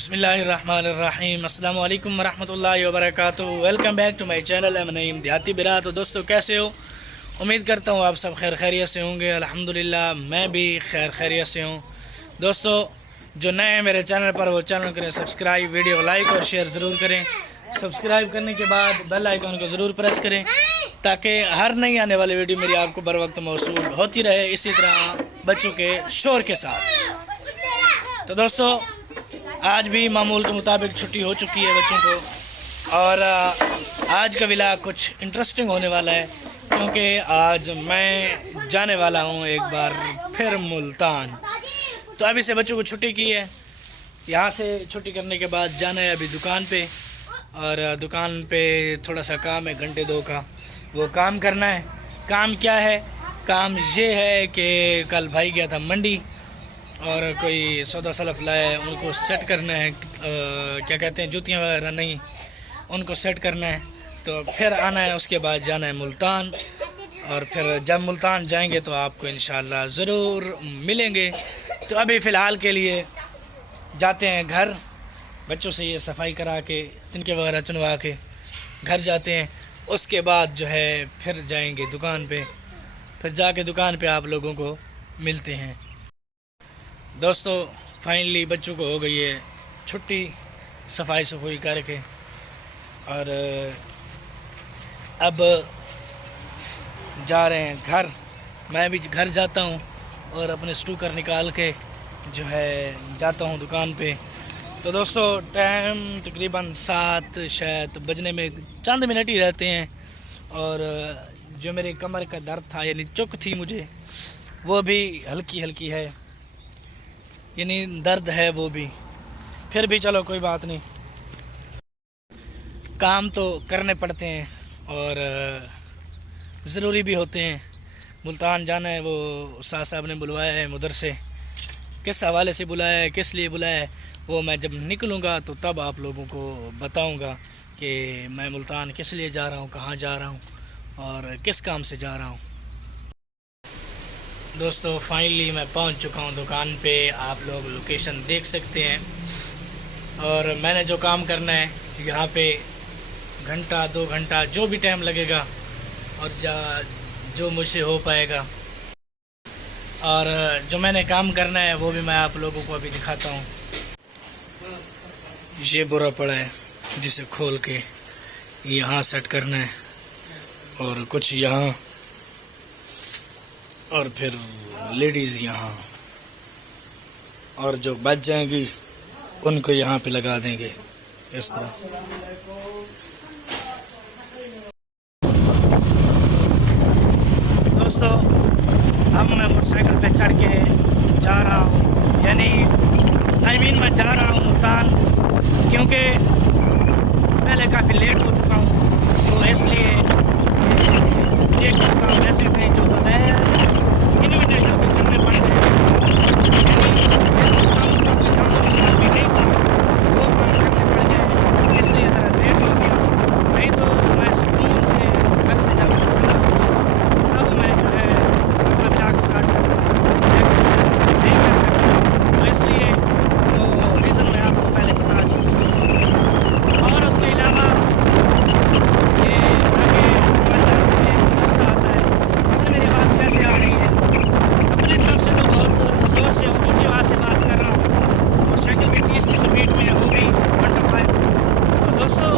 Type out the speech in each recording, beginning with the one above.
बिस्मिल्लाहिर्रहमानिर्रहीम अस्सलाम वालेकुम वरहमतुल्लाहि वबरकातुहू। Welcome back to my channel Naeem Dehati बिरा। तो दोस्तों कैसे हो? उम्मीद करता हूँ आप सब खैर खैरियत से होंगे। अल्हम्दुलिल्लाह मैं भी खैर खैरियत से हूँ। दोस्तों जो नए हैं मेरे चैनल पर वो चैनल करें सब्सक्राइब, वीडियो लाइक और शेयर ज़रूर करें। सब्सक्राइब करने के बाद बेल आइकन को ज़रूर प्रेस करें ताकि हर नई आने वाली वीडियो मेरी आपको बर वक्त मौसूल होती रहे, इसी तरह बच्चों के शोर के साथ। तो दोस्तों आज भी मामूल के मुताबिक छुट्टी हो चुकी है बच्चों को, और आज का विला कुछ इंटरेस्टिंग होने वाला है क्योंकि आज मैं जाने वाला हूँ एक बार फिर मुल्तान। तो अभी से बच्चों को छुट्टी की है, यहाँ से छुट्टी करने के बाद जाना है अभी दुकान पे, और दुकान पे थोड़ा सा काम है घंटे दो का, वो काम करना है। काम क्या है? काम ये है कि कल भाई गया था मंडी और कोई सौदा सलफ लाए, उनको सेट करना है। क्या कहते हैं, जूतियाँ वगैरह नहीं, उनको सेट करना है। तो फिर आना है, उसके बाद जाना है मुल्तान, और फिर जब मुल्तान जाएंगे तो आपको इंशाल्लाह ज़रूर मिलेंगे। तो अभी फ़िलहाल के लिए जाते हैं घर, बच्चों से ये सफाई करा के तिनके वगैरह चुनवा के घर जाते हैं। उसके बाद जो है फिर जाएंगे दुकान पे, फिर जाके दुकान पे आप लोगों को मिलते हैं। दोस्तों फाइनली बच्चों को हो गई है छुट्टी सफाई सफाई करके, और अब जा रहे हैं घर। मैं भी घर जाता हूँ और अपने स्टूकर निकाल के जो है जाता हूँ दुकान पे। तो दोस्तों टाइम तकरीबन 7 शायद बजने में चंद मिनट ही रहते हैं, और जो मेरे कमर का दर्द था यानी चुक थी मुझे, वो भी हल्की हल्की है, यानी दर्द है वो भी। फिर भी चलो कोई बात नहीं, काम तो करने पड़ते हैं और ज़रूरी भी होते हैं। मुल्तान जाना है, वो उस्ताद साहब ने बुलवाया है मदरसे, किस हवाले से बुलाया है, किस लिए बुलाया है, वो मैं जब निकलूँगा तो तब आप लोगों को बताऊँगा कि मैं मुल्तान किस लिए जा रहा हूँ, कहाँ जा रहा हूँ और किस काम से जा रहा हूँ। दोस्तों फाइनली मैं पहुंच चुका हूं दुकान पे, आप लोग लोकेशन देख सकते हैं। और मैंने जो काम करना है यहाँ पे घंटा 2 घंटा जो भी टाइम लगेगा और जो मुझसे हो पाएगा, और जो मैंने काम करना है वो भी मैं आप लोगों को अभी दिखाता हूँ। ये बुरा पड़ा है जिसे खोल के यहाँ सेट करना है, और कुछ यहाँ, और फिर लेडीज़ यहाँ, और जो बच जाएंगी उनको यहाँ पे लगा देंगे इस तरह। दोस्तों अब मैं मोटरसाइकिल पे चढ़ के जा रहा हूँ, यानी मैं जा रहा हूँ मुल्तान, क्योंकि पहले काफ़ी लेट हो चुका हूँ, तो इसलिए लेट हो चुका हूँ। जैसे कहीं जो बताया इन्विटेशन भी करने पड़ गए, वो काम करने पड़ गए, इसलिए ज़रा लेट हो गया। नहीं तो मैं सुकून से घर से जब तब मैं जो है अपना ब्लॉग स्टार्ट करता हूँ, लेकिन ऐसा नहीं कर सकता, तो इसलिए वो रीज़न मैं आपको पहले बता चुका। और उसके अलावा ये आगे हमारे रास्ते में गुस्सा आता है, मेरी आवाज़ कैसे आ रही है? अपनी तरफ से तो बहुत ज़ोर से और ऊँची आवाज़ से बात कर रहा हूँ, मोटरसाइकिल भी 30 की स्पीड में हो गई 125। तो दोस्तों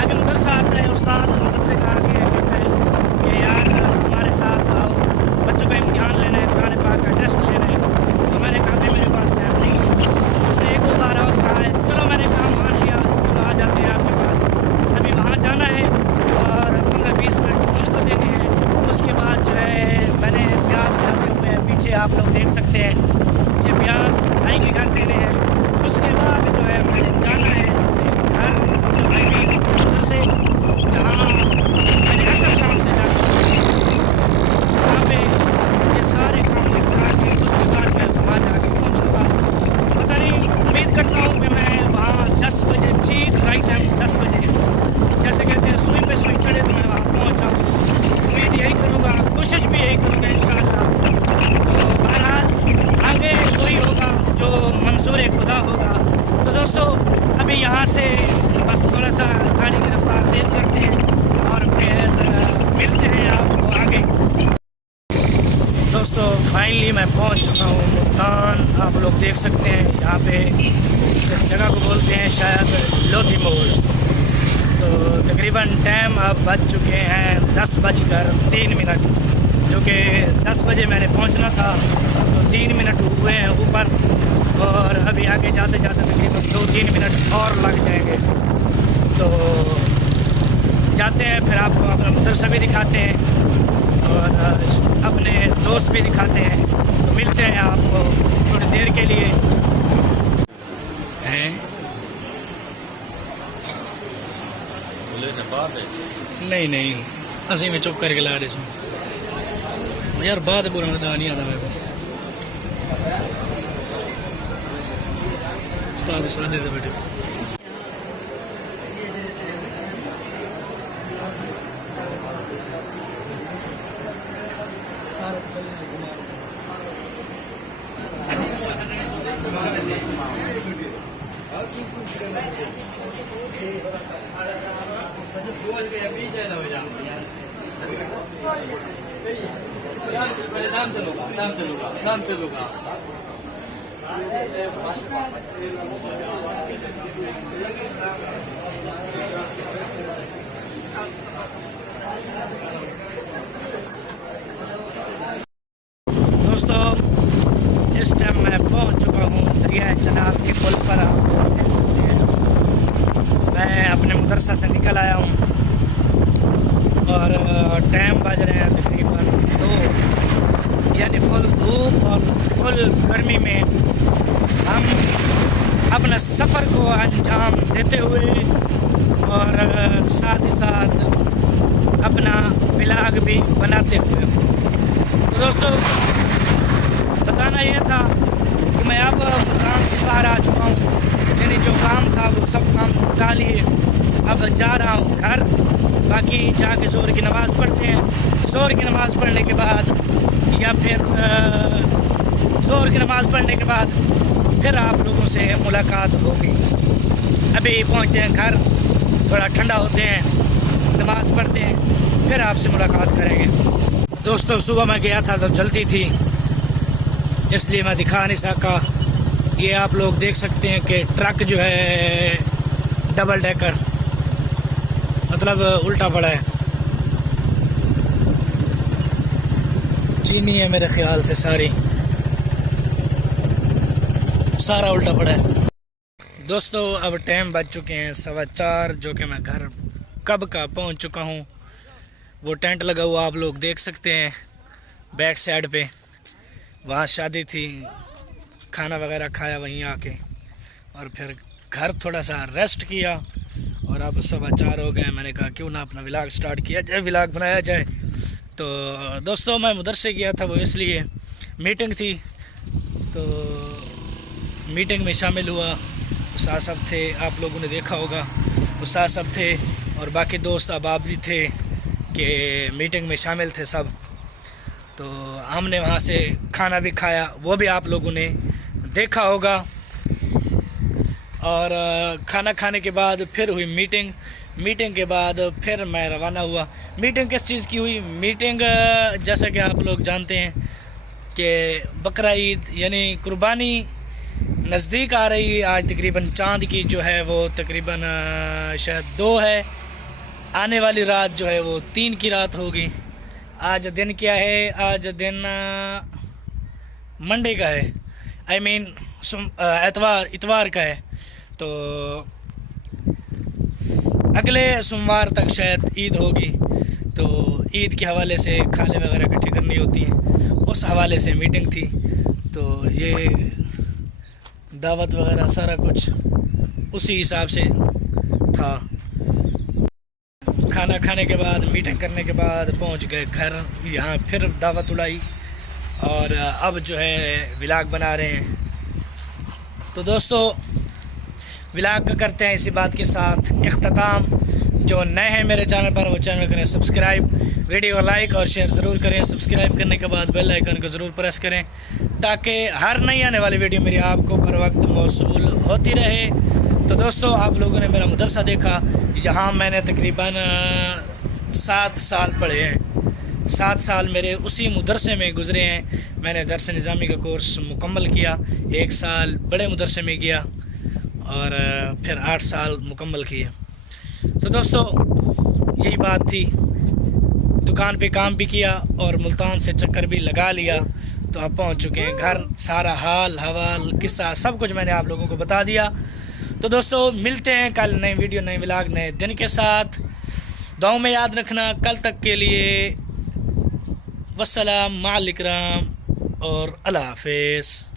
आगे मदरसा आता है, उस्ताद मदरसे का आगे कहता है कि यार हमारे साथ आओ, बच्चों का इम्तिहान लेना है, कुरान पाक का टेस्ट लेना है। तो मैंने कहा भाई मेरे पास टाइम नहीं है। उसने 1-2 बार और कहा है, चलो मैंने काम मान लिया, चलो आ जाते हैं आपके पास। अभी वहाँ जाना है और 15-20 मिनट उनको देने हैं। उसके बाद जो है मैंने प्याज डालते हुए पीछे आप लोग देख सकते हैं, ये प्याज भाई के घर देने हैं। उसके बाद जो है मैंने जाना है घर अपने भाई के घर से, जहाँ मैंने असल काम से जाना है, वहाँ पे ये सारे काम निपटा के उसके बाद मैं वहाँ जाके पहुँचूँगा। पता नहीं, उम्मीद करता हूँ कि मैं वहाँ 10 बजे, ठीक राइट टाइम 10 बजे, जैसे कहते हैं सुई पे सुई चढ़े, तो मैं वहाँ पहुँच जाऊँ। उम्मीद यही करूँगा, कोशिश भी यही करूँगा इंशाअल्लाह। तो बहरहाल आगे वही होगा जो मंजूर खुदा होगा। तो दोस्तों अभी यहाँ से बस थोड़ा सा गाड़ी की रफ्तार तेज़ करते हैं और फिर मिलते हैं आपको आगे। दोस्तों फाइनली मैं पहुँच चुका हूँ मुल्तान। आप लोग देख सकते हैं यहाँ पे इस जगह को बोलते हैं शायद लोधी मोड़। तो तकरीबन टाइम अब बज चुके हैं 10:03, जो कि 10 बजे मैंने पहुंचना था। तो 3 मिनट हुए हैं ऊपर, और अभी आगे जाते जाते तकरीबन 2-3 मिनट और लग जाएंगे। तो जाते हैं, फिर आपको अपना मदरसा भी दिखाते हैं और अपने दोस्त भी दिखाते हैं। तो मिलते हैं आपको थोड़ी देर के लिए हैं। नहीं नहीं असी में चुप करके ला रहे यार, बाद बुरा नहीं आता मेरे को। उस्ताद दे बेटे दोस्तों इस टाइम मैं पहुंच चुका हूँ दरिया चनाब के पुल पर। आप लोग देख सकते हैं मैं अपने मदरसा से निकल आया हूँ और टाइम बज रहे हैं तकरीबन 2, यानी फुल धूप और फुल गर्मी में हम अपना सफ़र को अंजाम देते हुए और साथ ही साथ अपना व्लॉग भी बनाते हुए। तो दोस्तों बताना यह था कि मैं अब मुल्तान से बाहर आ चुका हूँ, यानी जो काम था वो सब काम उठा लिए। अब जा रहा हूँ घर, बाकी जाके ज़ोहर की नमाज़ पढ़ते हैं। ज़ोहर की नमाज़ पढ़ने के बाद या फिर ज़ोहर की नमाज़ पढ़ने के बाद फिर आप लोगों से मुलाकात होगी। अभी पहुँचते हैं घर, थोड़ा ठंडा होते हैं, नमाज़ पढ़ते हैं, फिर आपसे मुलाकात करेंगे। दोस्तों सुबह मैं गया था तो जल्दी थी, इसलिए मैं दिखा नहीं सका। ये आप लोग देख सकते हैं कि ट्रक जो है डबल डेकर, मतलब उल्टा पड़ा है। चीनी है मेरे ख्याल से, सारा उल्टा पड़ा है। दोस्तों अब टाइम बज चुके हैं 4:15, जो कि मैं घर कब का पहुंच चुका हूं। वो टेंट लगा हुआ आप लोग देख सकते हैं बैक साइड पे, वहाँ शादी थी, खाना वगैरह खाया वहीं आके, और फिर घर थोड़ा सा रेस्ट किया। और अब 4:15 हो गए। मैंने कहा क्यों ना अपना व्लॉग स्टार्ट किया जाए, व्लॉग बनाया जाए। तो दोस्तों मैं मदरसे गया था, वो इसलिए मीटिंग थी, तो मीटिंग में शामिल हुआ। उस्ताद सब थे, आप लोगों ने देखा होगा, उस्ताद सब थे और बाकी दोस्त अहबाब भी थे कि मीटिंग में शामिल थे सब। तो हमने वहाँ से खाना भी खाया, वो भी आप लोगों ने देखा होगा। और खाना खाने के बाद फिर हुई मीटिंग के बाद फिर मैं रवाना हुआ। मीटिंग किस चीज़ की हुई? मीटिंग जैसा कि आप लोग जानते हैं कि बकरा ईद यानी कुर्बानी नज़दीक आ रही है। आज तकरीबन चाँद की जो है वो तकरीबन शायद 2 है, आने वाली रात जो है वो 3 की रात होगी। आज दिन क्या है? आज दिन मंडे का है, आई मीन इतवार का है। तो अगले सोमवार तक शायद ईद होगी। तो ईद के हवाले से खाने वगैरह इकट्ठी करनी होती हैं, उस हवाले से मीटिंग थी। तो ये दावत वगैरह सारा कुछ उसी हिसाब से था। खाना खाने के बाद, मीटिंग करने के बाद पहुंच गए घर। यहाँ फिर दावत उड़ाई और अब जो है व्लॉग बना रहे हैं। तो दोस्तों व्लॉग का करते हैं इसी बात के साथ इख्तिताम। जो नए हैं मेरे चैनल पर वो चैनल करें सब्सक्राइब, वीडियो को लाइक और शेयर ज़रूर करें। सब्सक्राइब करने के बाद बेल आइकन को ज़रूर प्रेस करें ताकि हर नई आने वाली वीडियो मेरी आपको बर वक्त मौसूल होती रहे। तो दोस्तों, आप लोगों ने मेरा मदरसा देखा, यहाँ मैंने तकरीबन 7 साल पढ़े हैं। 7 साल मेरे उसी मदरसे में गुज़रे हैं। मैंने दरस निज़ामी का कोर्स मुकम्मल किया, 1 साल बड़े मदरसे में किया और फिर 8 साल मुकम्मल किए। तो दोस्तों, यही बात थी। दुकान पे काम भी किया और मुल्तान से चक्कर भी लगा लिया। तो अब पहुंच चुके हैं घर। सारा हाल हवाल किस्सा सब कुछ मैंने आप लोगों को बता दिया। तो दोस्तों, मिलते हैं कल नए वीडियो, नए व्लॉग, नए दिन के साथ। दुआओं में याद रखना। कल तक के लिए वस्सलाम, माल इकराम और अल्लाह हाफिज़।